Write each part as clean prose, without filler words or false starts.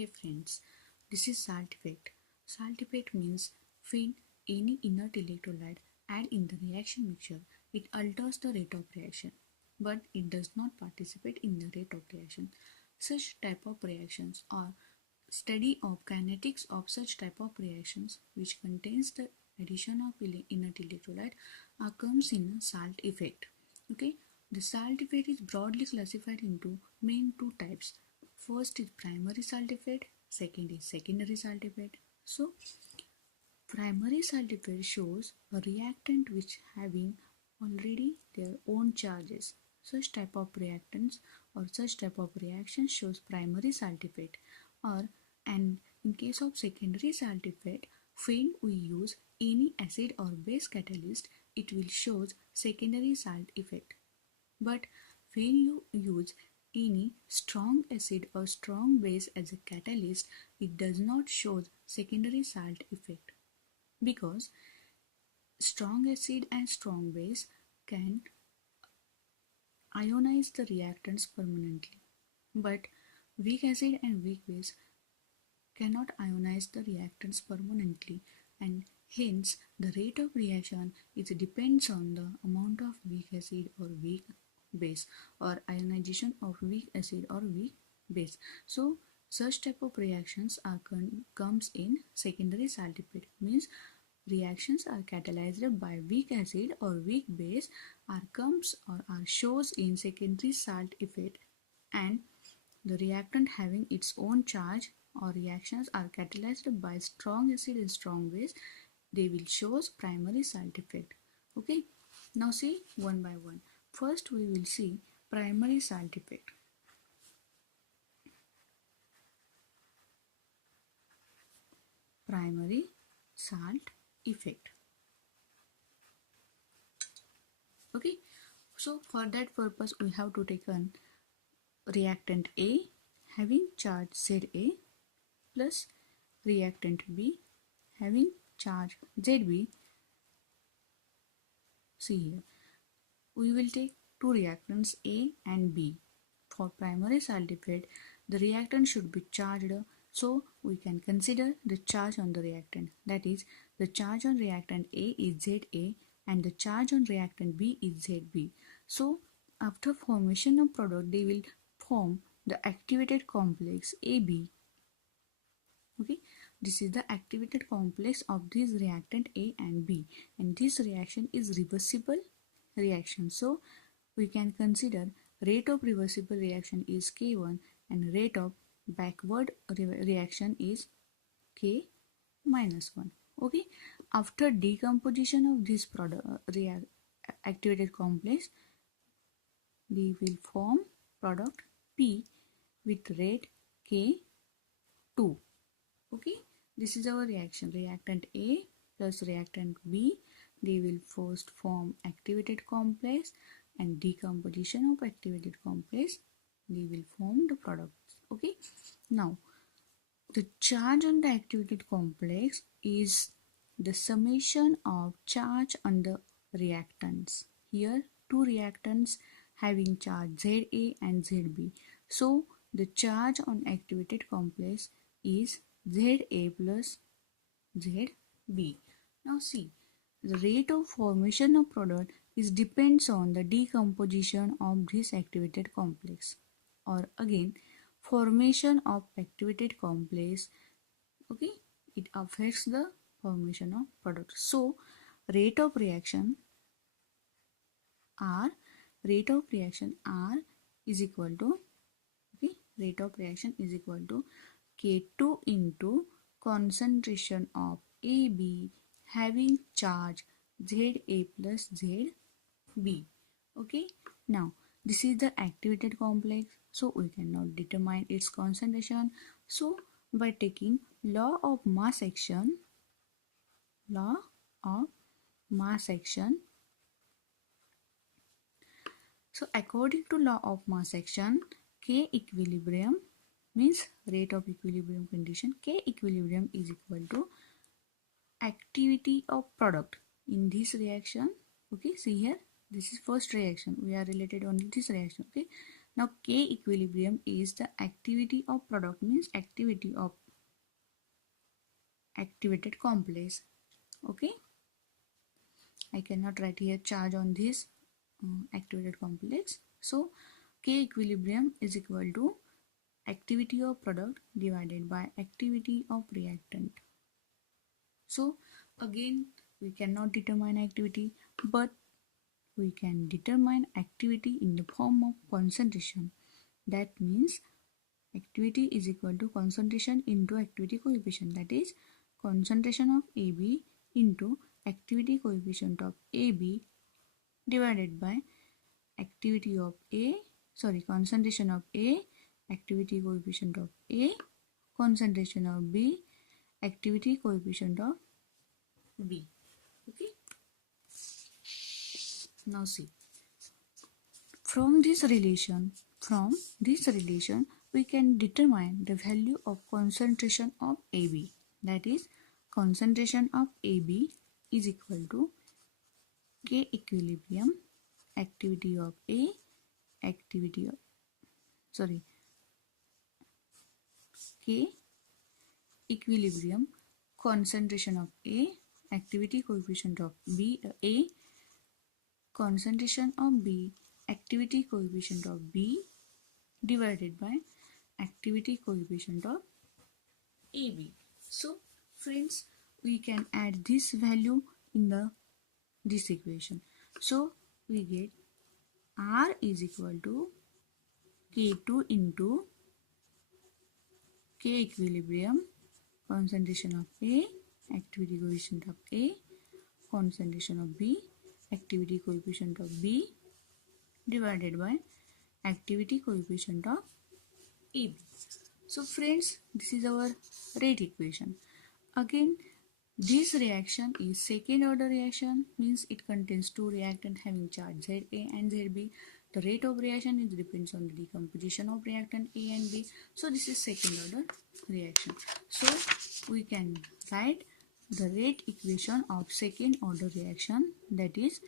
Hey friends, this is salt effect. Salt effect means when any inert electrolyte add in the reaction mixture, it alters the rate of reaction, but it does not participate in the rate of reaction. Such type of reactions or study of kinetics of such type of reactions which contains the addition of inert electrolyte comes in a salt effect. Okay, the salt effect is broadly classified into main two types. First is primary salt effect, second is secondary salt effect. So primary salt effect shows a reactant which having already their own charges. Such type of reactants or such type of reaction shows primary salt effect. And in case of secondary salt effect, when we use any acid or base catalyst, it will shows secondary salt effect. But when you use any strong acid or strong base as a catalyst, it does not show secondary salt effect, because strong acid and strong base can ionize the reactants permanently, but weak acid and weak base cannot ionize the reactants permanently, and hence the rate of reaction depends on the amount of weak acid or weak base or ionization of weak acid or weak base. So such type of reactions comes in secondary salt effect, means reactions are catalyzed by weak acid or weak base are shows in secondary salt effect, and the reactant having its own charge or reactions are catalyzed by strong acid and strong base, they will shows primary salt effect. Okay, now see one by one. First we will see primary salt effect. Primary salt effect. Okay, so for that purpose we have to take an reactant A having charge ZA plus reactant B having charge ZB. See here, we will take two reactants A and B. For primary salt effect, the reactant should be charged, so we can consider the charge on the reactant. That is, the charge on reactant A is ZA and the charge on reactant B is ZB. So after formation of product, they will form the activated complex AB. Okay, this is the activated complex of this reactant A and B, and this reaction is reversible reaction. So we can consider rate of reversible reaction is K1 and rate of backward reaction is K minus 1. Okay, after decomposition of this product activated complex, we will form product P with rate K2. Okay, this is our reaction. Reactant A plus reactant B, they will first form activated complex, and decomposition of activated complex, they will form the products. Okay, now the charge on the activated complex is the summation of charge on the reactants. Here two reactants having charge ZA and ZB, so the charge on activated complex is ZA plus ZB. Now see, the rate of formation of product depends on the decomposition of this activated complex, or again formation of activated complex. Okay, it affects the formation of product. So rate of reaction R is equal to, okay, rate of reaction is equal to K2 into concentration of AB having charge ZA plus ZB. Okay, now this is the activated complex, so we cannot determine its concentration. So by taking law of mass action, so according to law of mass action, K equilibrium means rate of equilibrium condition, K equilibrium is equal to activity of product in this reaction. Okay, see here, this is first reaction, we are related only this reaction. Okay, Now K equilibrium is the activity of product, means activity of activated complex. Okay, I cannot write here charge on this activated complex. So K equilibrium is equal to activity of product divided by activity of reactant. So again, we cannot determine activity, but we can determine activity in the form of concentration. That means activity is equal to concentration into activity coefficient, that is concentration of AB into activity coefficient of AB divided by activity of concentration of A, activity coefficient of A, concentration of B, activity coefficient of B. Okay, now see, from this relation we can determine the value of concentration of AB, that is concentration of AB is equal to K equilibrium activity of A, activity of K equilibrium concentration of A, activity coefficient of B, A, concentration of B, activity coefficient of B divided by activity coefficient of AB. So friends, we can add this value in this equation. So we get R is equal to K2 into K equilibrium concentration of A, activity coefficient of A, concentration of B, activity coefficient of B divided by activity coefficient of AB. So friends, this is our rate equation. Again, this reaction is second order reaction, means it contains two reactants having charge ZA and ZB. The rate of reaction is depends on the decomposition of reactant A and B. So this is second order reaction. So we can write the rate equation of second order reaction, that is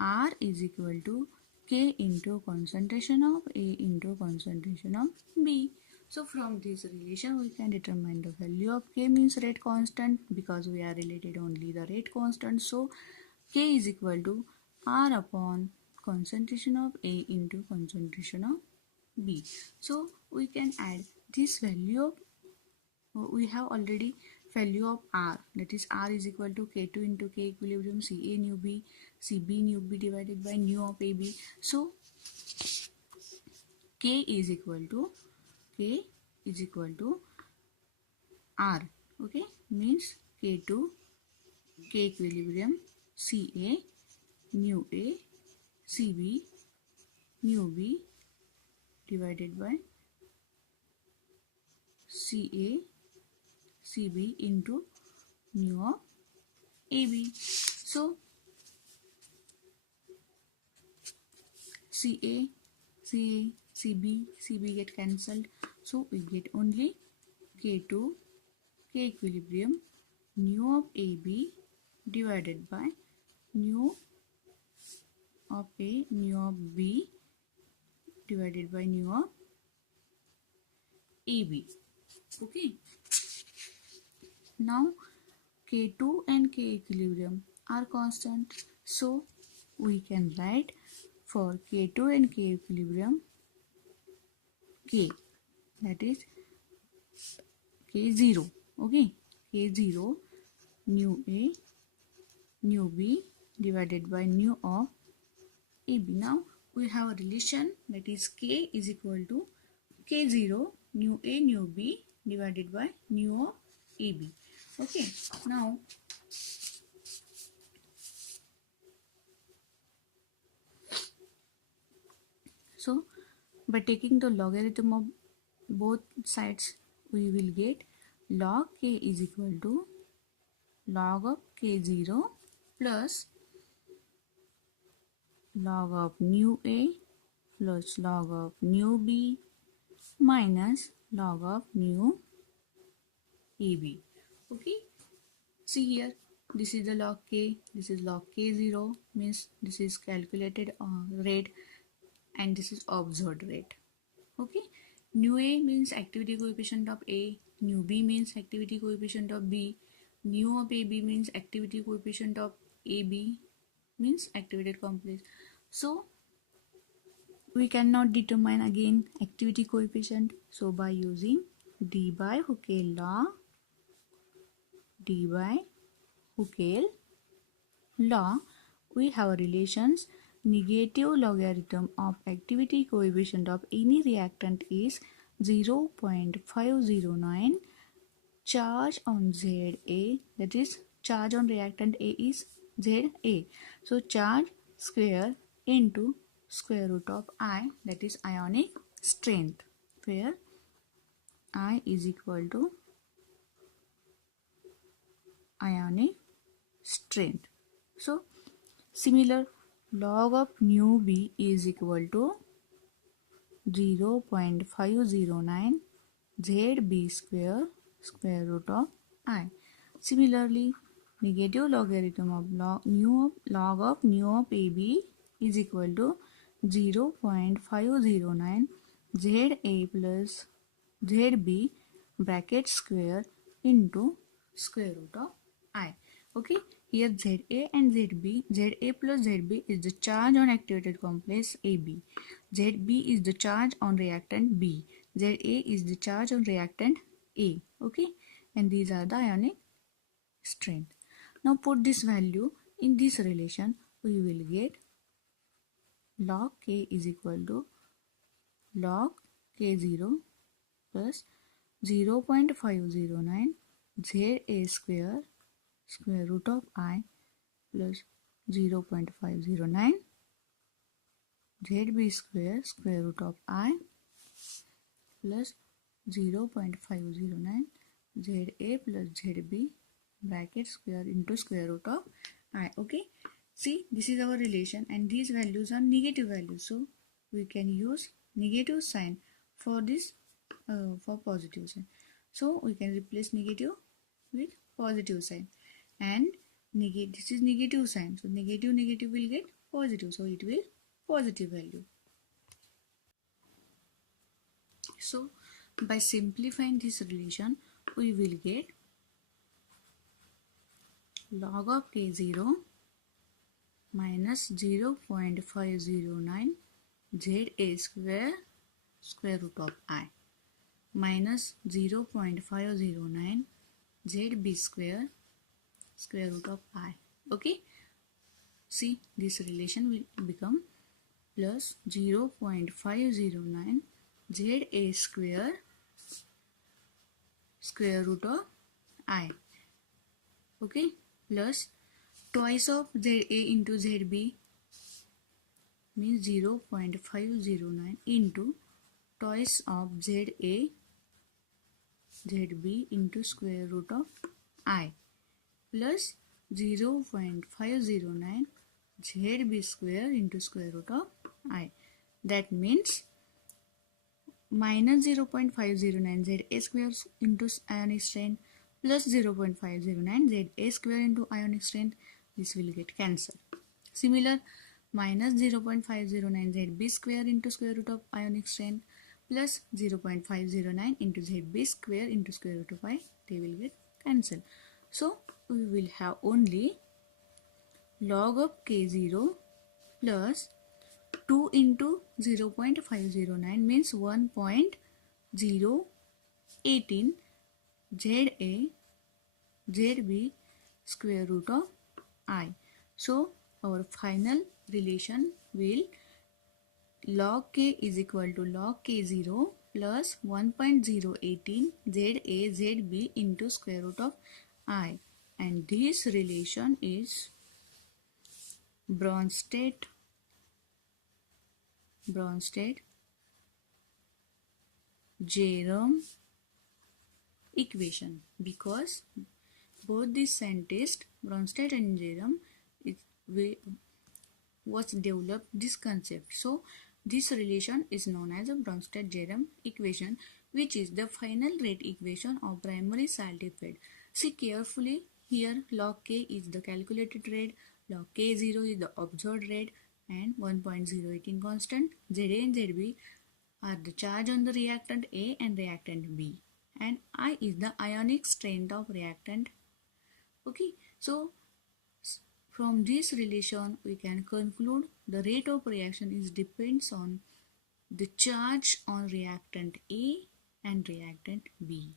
R is equal to K into concentration of A into concentration of B. So from this relation we can determine the value of K, means rate constant, because we are related only the rate constant. So K is equal to R upon concentration of A into concentration of B. So we can add this value of, we have already value of R, that is R is equal to K2 into K equilibrium CA nu B, CB nu B divided by nu of AB. So K is equal to R, okay, means K2 K equilibrium CA nu A CB nu B divided by CA CB into nu of AB. So CA CB get cancelled, so we get only K2 K equilibrium nu of AB divided by nu of A nu of B divided by nu of AB. Okay, now K2 and K equilibrium are constant, so we can write for K2 and K equilibrium K, that is K0, okay, K0 nu A nu B divided by nu of AB. Now we have a relation, that is K is equal to K0 nu A nu B divided by nu of AB. Okay, now so by taking the logarithm of both sides, we will get log K is equal to log of K0 plus log of nu A plus log of nu B minus log of nu AB. Okay, see here, this is the log K, this is log K0, means this is calculated rate, and this is observed rate. Okay, nu A means activity coefficient of A, nu B means activity coefficient of B, nu of AB means activity coefficient of AB means activated complex. So we cannot determine again activity coefficient. So by using d by Huckel law, we have relations. Negative logarithm of activity coefficient of any reactant is 0.509. Charge on ZA, that is charge on reactant A is ZA. So charge square into square root of I, that is ionic strength, where I is equal to ionic strength. So similar, log of nu B is equal to 0.509 ZB square square root of I. Similarly, negative logarithm of log of nu of AB is equal to 0.509 ZA plus ZB bracket square into square root of I. Okay, here ZA and ZB, ZA plus ZB is the charge on activated complex AB. ZB is the charge on reactant B. ZA is the charge on reactant A. Okay, and these are the ionic strength. Now put this value in this relation, we will get log K is equal to log K0 plus 0.509 ZA square square root of I plus 0.509 ZB square square root of I plus 0.509 ZA plus ZB bracket square into square root of I. Okay, see, this is our relation and these values are negative values, so we can use negative sign for this for positive sign. So we can replace negative with positive sign, and this is negative sign, so negative will get positive, so it will positive value. So by simplifying this relation, we will get log of K0 minus 0.509 ZA square square root of I minus 0.509 ZB square square root of I. Okay, see, this relation will become plus 0.509 ZA square square root of I. Okay, plus twice of ZA into ZB means 0.509 into twice of ZA ZB into square root of I plus 0.509 ZB square into square root of I. That means minus 0.509 ZA square into ionic strength plus 0.509 ZA square into ionic strength. This will get cancelled. Similar, minus 0.509 ZB square into square root of ionic strength plus 0.509 into ZB square into square root of I, they will get cancelled. So we will have only log of K0 plus 2 into 0.509 means 1.018 ZA ZB square root of I. So our final relation will log K is equal to log K0 plus 1.018 ZA ZB into square root of I, and this relation is Bronsted-Jerome equation, because both these scientists, Bronsted and Jerome, was developed this concept. So this relation is known as a Bronsted-Jerome equation, which is the final rate equation of primary salty feed. See carefully, here log K is the calculated rate, log K0 is the observed rate, and 1.018 constant. Za and Zb are the charge on the reactant A and reactant B, and I is the ionic strength of reactant. Okay, so from this relation we can conclude the rate of reaction is depends on the charge on reactant A and reactant B.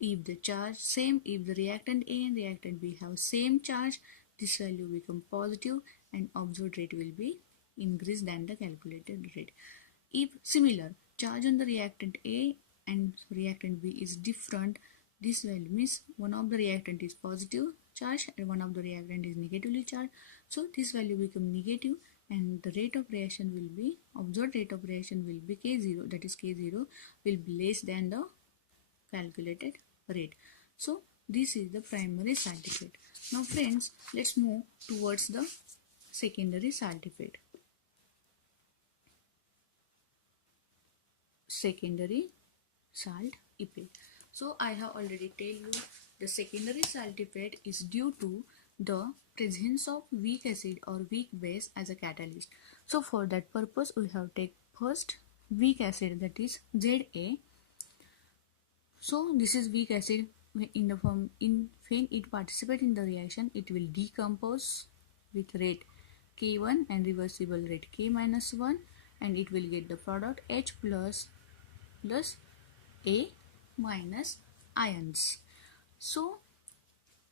If the charge same, if the reactant A and reactant B have same charge, this value become positive and observed rate will be increased than the calculated rate. If similar charge on the reactant A and reactant B is different, this value means one of the reactant is positive charge and one of the reactant is negatively charged. So this value become negative and the rate of reaction will be, observed rate of reaction will be K0, that is K0 will be less than the calculated rate. So this is the primary salt effect. Now friends, let's move towards the secondary salt effect. Secondary salt effect. So I have already tell you the secondary salt effect is due to the presence of weak acid or weak base as a catalyst. So for that purpose we have take first weak acid, that is Za. So this is weak acid in the form, in when it participates in the reaction it will decompose with rate K1 and reversible rate K minus 1, and it will get the product H plus A minus ions. So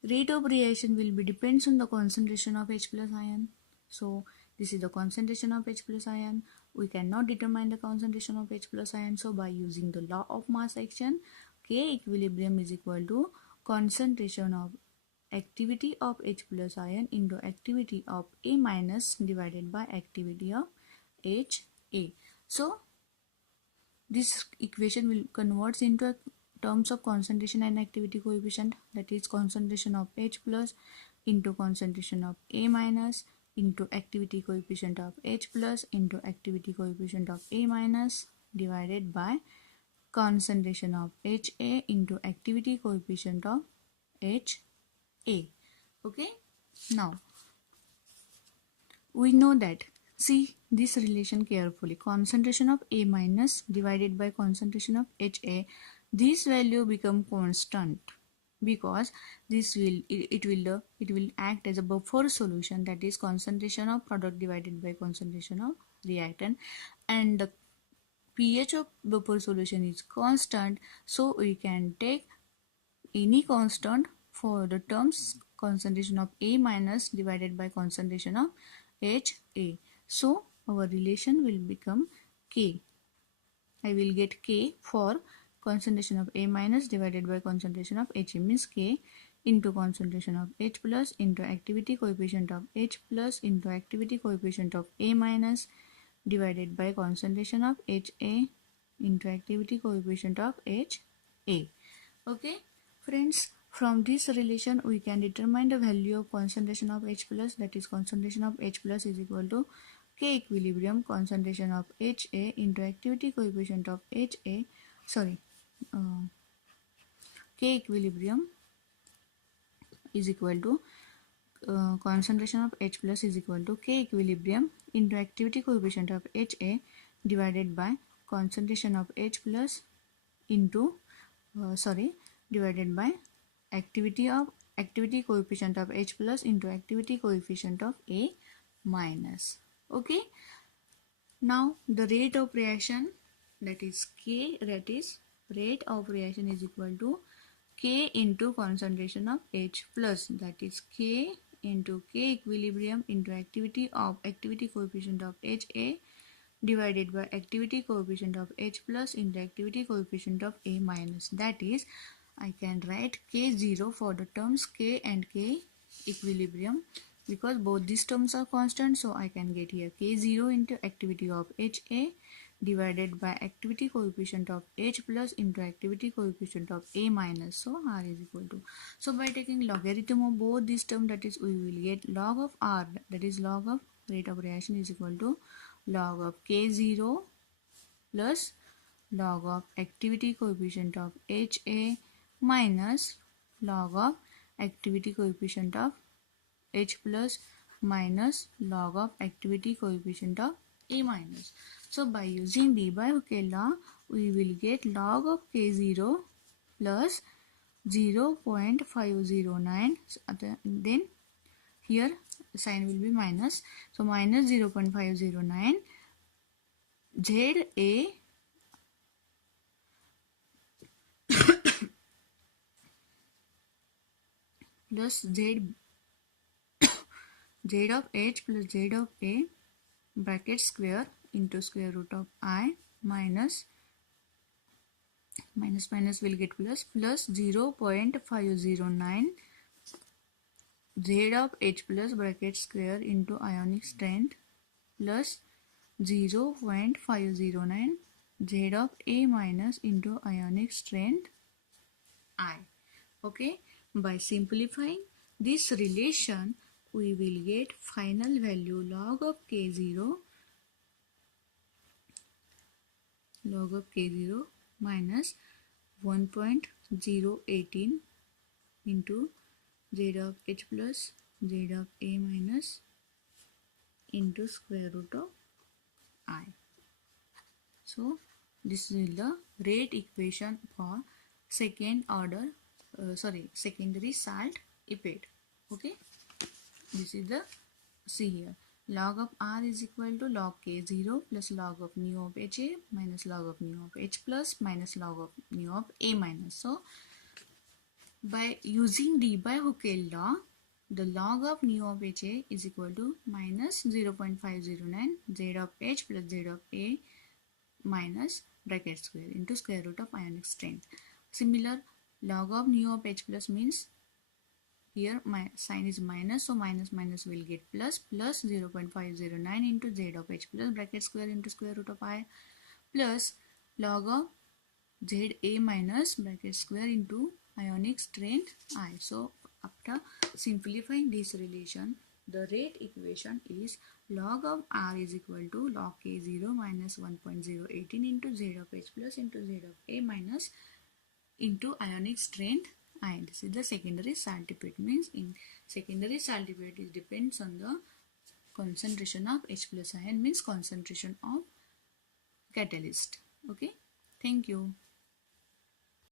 rate of reaction will be depends on the concentration of H plus ion. So this is the concentration of H plus ion. We cannot determine the concentration of H plus ion. So by using the law of mass action, K equilibrium is equal to concentration of activity of H plus ion into activity of A minus divided by activity of HA. So this equation will converts into terms of concentration and activity coefficient, that is concentration of H plus into concentration of A minus into activity coefficient of H plus into activity coefficient of A minus divided by concentration of HA into activity coefficient of HA. Okay, now we know that, see this relation carefully, concentration of A minus divided by concentration of HA, this value become constant because this will it will act as a buffer solution, that is concentration of product divided by concentration of reactant, and the pH of buffer solution is constant, so we can take any constant for the terms concentration of A minus divided by concentration of HA. So our relation will become K. I will get K for concentration of A minus divided by concentration of HA, means K into concentration of H plus into activity coefficient of H plus into activity coefficient of A minus divided by concentration of HA into activity coefficient of HA. Okay friends, from this relation we can determine the value of concentration of H plus, that is concentration of H plus is equal to K equilibrium concentration of HA into activity coefficient of HA, K equilibrium is equal to concentration of H plus is equal to K equilibrium into activity coefficient of HA divided by concentration of H plus into divided by activity coefficient of H plus into activity coefficient of A minus. Okay, now the rate of reaction, that is K, that is rate of reaction is equal to K into concentration of H plus, that is K into K equilibrium into activity coefficient of HA divided by activity coefficient of H plus into activity coefficient of A minus, that is I can write K0 for the terms K and K equilibrium because both these terms are constant, so I can get here K0 into activity of HA divided by activity coefficient of H plus into activity coefficient of A minus, so R is equal to, so by taking logarithm of both these terms, that is we will get log of R, that is log of rate of reaction is equal to log of K0 plus log of activity coefficient of HA minus log of activity coefficient of H plus minus log of activity coefficient of A minus. So by using Debye-Hückel law, we will get log of K0 plus 0.509. Then here sign will be minus. So minus 0.509 ZA plus Z of H plus Z of A bracket square into square root of I minus will get plus 0.509 Z of H plus bracket square into ionic strength plus 0.509 Z of A minus into ionic strength I. Okay, by simplifying this relation, we will get final value log of K0 minus 1.018 into Z of H plus Z of A minus into square root of I. So this is the rate equation for secondary salt epate. Okay, this is the, see here, log of R is equal to log K0 plus log of nu of HA minus log of nu of H plus minus log of nu of A minus. So by using Debye-Hückel law, the log of nu of HA is equal to minus 0.509 Z of H plus Z of A minus bracket square into square root of ionic strength. Similar, log of nu of H plus means here my sign is minus, so minus will get plus 0.509 into Z of H plus bracket square into square root of I plus log of ZA minus bracket square into ionic strength I. So after simplifying this relation, the rate equation is log of R is equal to log K0 minus 1.018 into Z of H plus into Z of A minus into ionic strength I. This is the secondary salt epate. Means in secondary salt epate, it depends on the concentration of H plus ion, means concentration of catalyst. Okay, thank you.